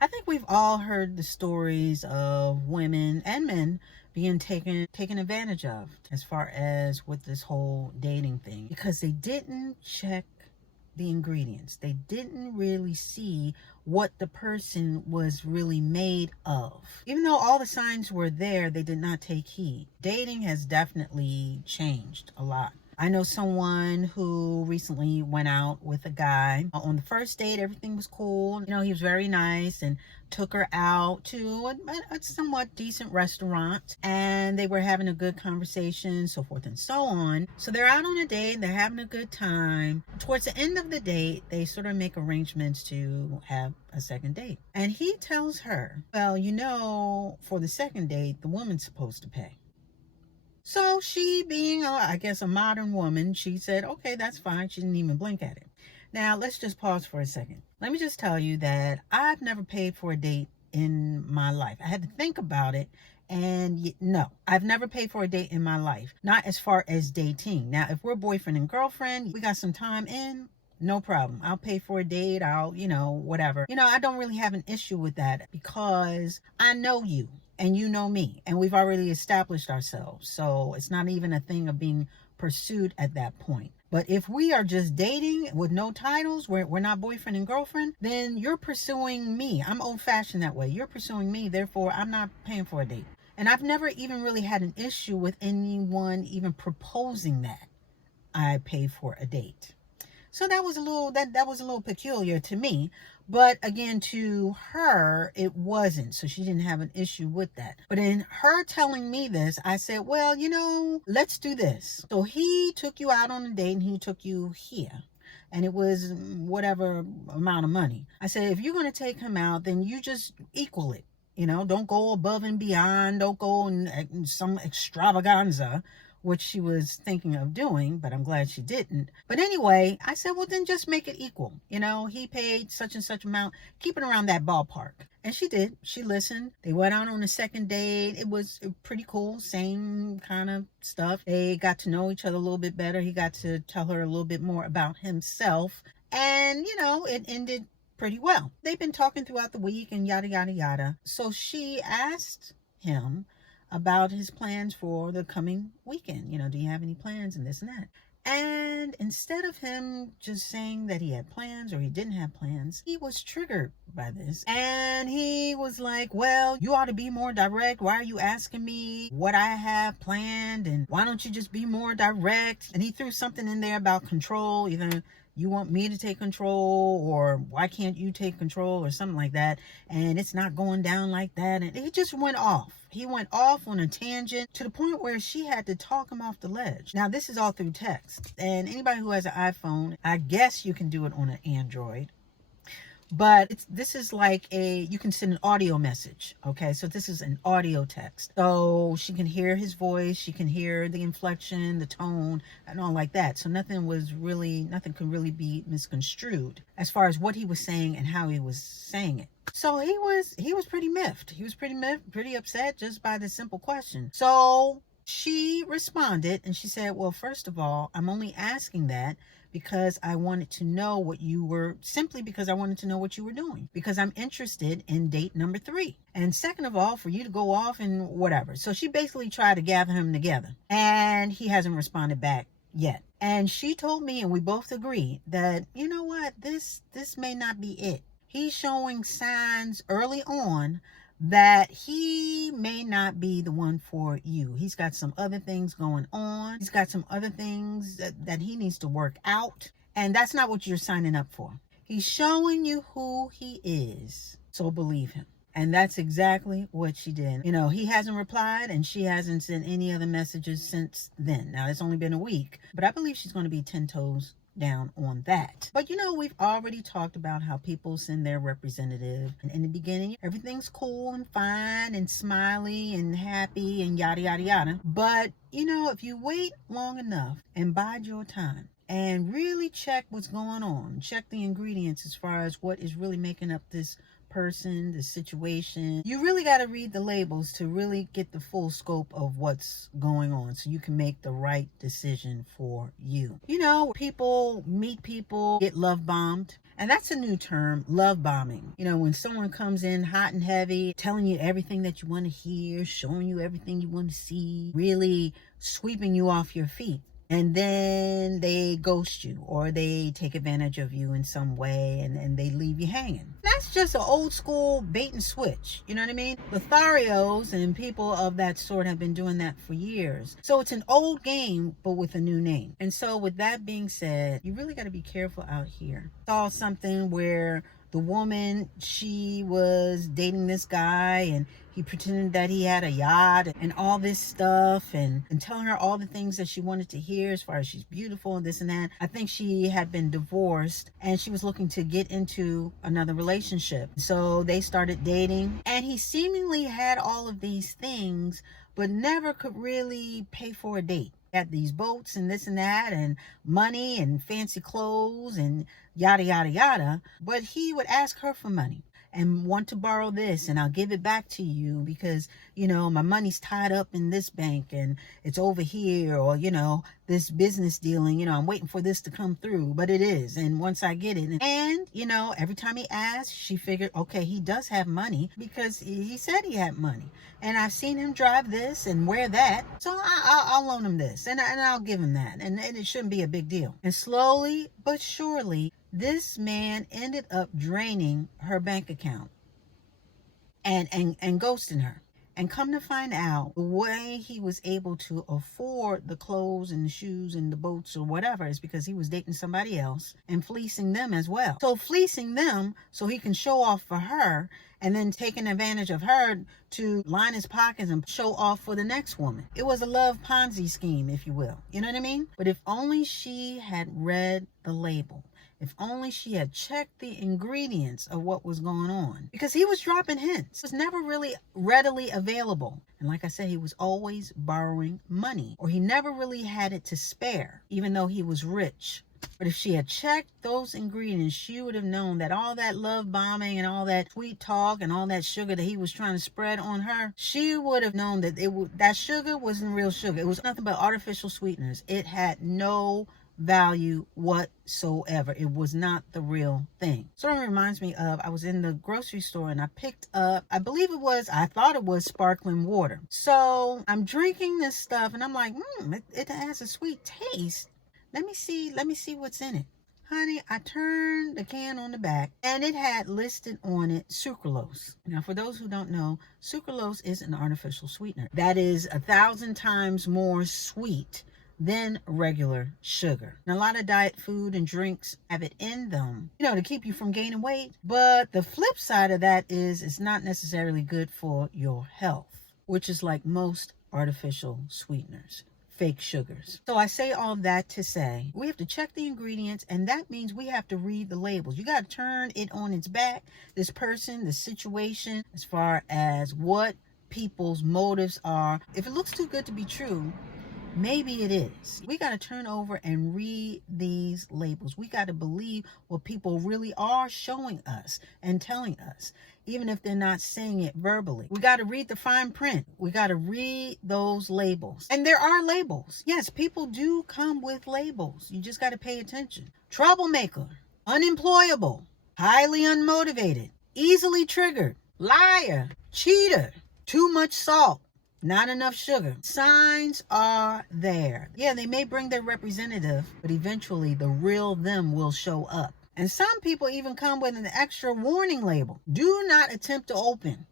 I think we've all heard the stories of women and men being taken advantage of as far as with this whole dating thing, because they didn't check the ingredients. They didn't really see what the person was really made of. Even though all the signs were there, they did not take heed. Dating has definitely changed a lot. I know someone who recently went out with a guy. On the first date, everything was cool. You know, he was very nice and took her out to a somewhat decent restaurant, and they were having a good conversation, so forth and so on. So they're out on a date, they're having a good time. Towards the end of the date, they sort of make arrangements to have a second date. And he tells her, well, you know, for the second date, the woman's supposed to pay. So she, being, I guess, a modern woman, she said, okay, that's fine. She didn't even blink at it. Now, let's just pause for a second. Let me just tell you that I've never paid for a date in my life. I had to think about it. And no, I've never paid for a date in my life. Not as far as dating. Now, if we're boyfriend and girlfriend, we got some time in, no problem. I'll pay for a date. I'll, whatever. I don't really have an issue with that because I know you and you know me, and we've already established ourselves. So it's not even a thing of being pursued at that point. But if we are just dating with no titles, we're not boyfriend and girlfriend, then you're pursuing me. I'm old-fashioned that way. You're pursuing me, therefore I'm not paying for a date. And I've never even really had an issue with anyone even proposing that I pay for a date. So that was a little peculiar to me. But again, to her, it wasn't. So she didn't have an issue with that. But in her telling me this, I said, well, let's do this. So he took you out on a date and he took you here. And it was whatever amount of money. I said, if you're going to take him out, then you just equal it. Don't go above and beyond. Don't go in some extravaganza, which she was thinking of doing, but I'm glad she didn't. But anyway, I said, well, then just make it equal. He paid such and such amount, keep it around that ballpark. And she did. She listened. They went out on a second date. It was pretty cool. Same kind of stuff. They got to know each other a little bit better. He got to tell her a little bit more about himself. And, it ended pretty well. They've been talking throughout the week and yada, yada, yada. So she asked him about his plans for the coming weekend. Do you have any plans and this and that? And instead of him just saying that he had plans or he didn't have plans, he was triggered by this. And he was like, well, you ought to be more direct. Why are you asking me what I have planned? And why don't you just be more direct? And he threw something in there about control, either you want me to take control or why can't you take control or something like that. And it's not going down like that. And he just went off. He went off on a tangent to the point where she had to talk him off the ledge. Now, this is all through text. And anybody who has an iPhone, I guess you can do it on an Android. But this is like you can send an audio message. Okay, so this is an audio text. So she can hear his voice. She can hear the inflection, the tone, and all like that. So nothing could really be misconstrued as far as what he was saying and how he was saying it. So he was pretty miffed. He was pretty upset just by this simple question. So she responded and she said, well, first of all, I'm only asking that because I wanted to know what you were doing, because I'm interested in date number 3. And second of all, for you to go off and whatever. So she basically tried to gather him together, and he hasn't responded back yet. And she told me, and we both agreed that, you know what, this may not be it. He's showing signs early on that he may not be the one for you. He's got some other things going on. He's got some other things that he needs to work out. And that's not what you're signing up for. He's showing you who he is. So believe him. And that's exactly what she did. He hasn't replied and she hasn't sent any other messages since then. Now, it's only been a week, but I believe she's going to be 10 toes down on that. But we've already talked about how people send their representative, and in the beginning everything's cool and fine and smiley and happy and yada yada yada. But if you wait long enough and bide your time and really check what's going on, check the ingredients as far as what is really making up this person, the situation, you really got to read the labels to really get the full scope of what's going on so you can make the right decision for you. People meet people, get love bombed, And that's a new term, love bombing. You know, when someone comes in hot and heavy, telling you everything that you want to hear, showing you everything you want to see, really sweeping you off your feet. And then they ghost you or they take advantage of you in some way, and they leave you hanging. That's just an old school bait and switch. You know what I mean? Lotharios and people of that sort have been doing that for years. So it's an old game, but with a new name. And so with that being said, you really got to be careful out here. I saw something where the woman, she was dating this guy and he pretended that he had a yacht and all this stuff, and telling her all the things that she wanted to hear as far as she's beautiful and this and that. I think she had been divorced and she was looking to get into another relationship. So they started dating and he seemingly had all of these things, but never could really pay for a date. Had these boats and this and that and money and fancy clothes and yada yada yada, but he would ask her for money and want to borrow this, and I'll give it back to you because, you know, my money's tied up in this bank and it's over here, or, you know, this business dealing, you know, I'm waiting for this to come through, but it is. And once I get it, and, you know, every time he asked, she figured, okay, he does have money because he said he had money. And I've seen him drive this and wear that. So I'll loan him this and I'll give him that. And it shouldn't be a big deal. And slowly but surely, this man ended up draining her bank account and ghosting her. And come to find out, the way he was able to afford the clothes and the shoes and the boats or whatever is because he was dating somebody else and fleecing them as well. So fleecing them so he can show off for her, and then taking advantage of her to line his pockets and show off for the next woman. It was a love Ponzi scheme, if you will. You know what I mean? But if only she had read the label. If only she had checked the ingredients of what was going on. Because he was dropping hints. It was never really readily available. And like I said, he was always borrowing money. Or he never really had it to spare, even though he was rich. But if she had checked those ingredients, she would have known that all that love bombing and all that sweet talk and all that sugar that he was trying to spread on her, she would have known that that sugar wasn't real sugar. It was nothing but artificial sweeteners. It had no value whatsoever. It was not the real thing. Sort of reminds me of, I was in the grocery store and I picked up, I thought it was sparkling water. So I'm drinking this stuff and I'm like, it has a sweet taste. Let me see what's in it. Honey, I turned the can on the back and it had listed on it sucralose. Now, for those who don't know, sucralose is an artificial sweetener that is 1,000 times more sweet than regular sugar. And a lot of diet food and drinks have it in them, you know, to keep you from gaining weight. But the flip side of that is it's not necessarily good for your health, which is like most artificial sweeteners. Fake sugars. So I say all that to say we have to check the ingredients, and that means we have to read the labels. You got to turn it on its back, this person, the situation, as far as what people's motives are. If it looks too good to be true, maybe it is. We got to turn over and read these labels. We got to believe what people really are showing us and telling us, even if they're not saying it verbally. We got to read the fine print. We got to read those labels. And there are labels. Yes, people do come with labels. You just got to pay attention. Troublemaker, unemployable, highly unmotivated, easily triggered, liar, cheater, too much salt, not enough sugar. Signs are there. Yeah, they may bring their representative, but eventually the real them will show up. And some people even come with an extra warning label. Do not attempt to open,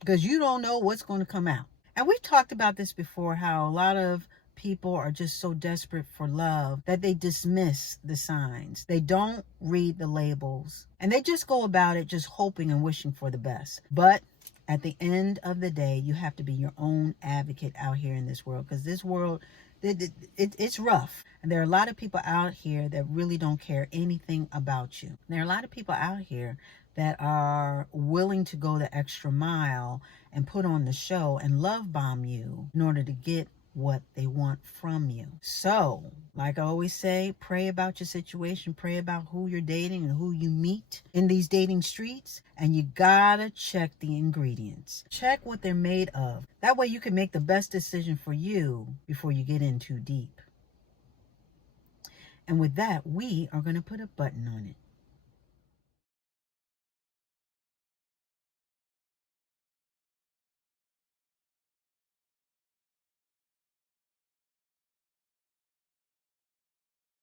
because you don't know what's going to come out. And we've talked about this before, how a lot of people are just so desperate for love that they dismiss the signs. They don't read the labels, and they just go about it just hoping and wishing for the best. But at the end of the day, you have to be your own advocate out here in this world, because this world, it's rough. And there are a lot of people out here that really don't care anything about you. There are a lot of people out here that are willing to go the extra mile and put on the show and love bomb you in order to get what they want from you. So, like I always say, pray about your situation, pray about who you're dating and who you meet in these dating streets, and you gotta check the ingredients. Check what they're made of. That way you can make the best decision for you before you get in too deep. And with that, we are going to put a button on it.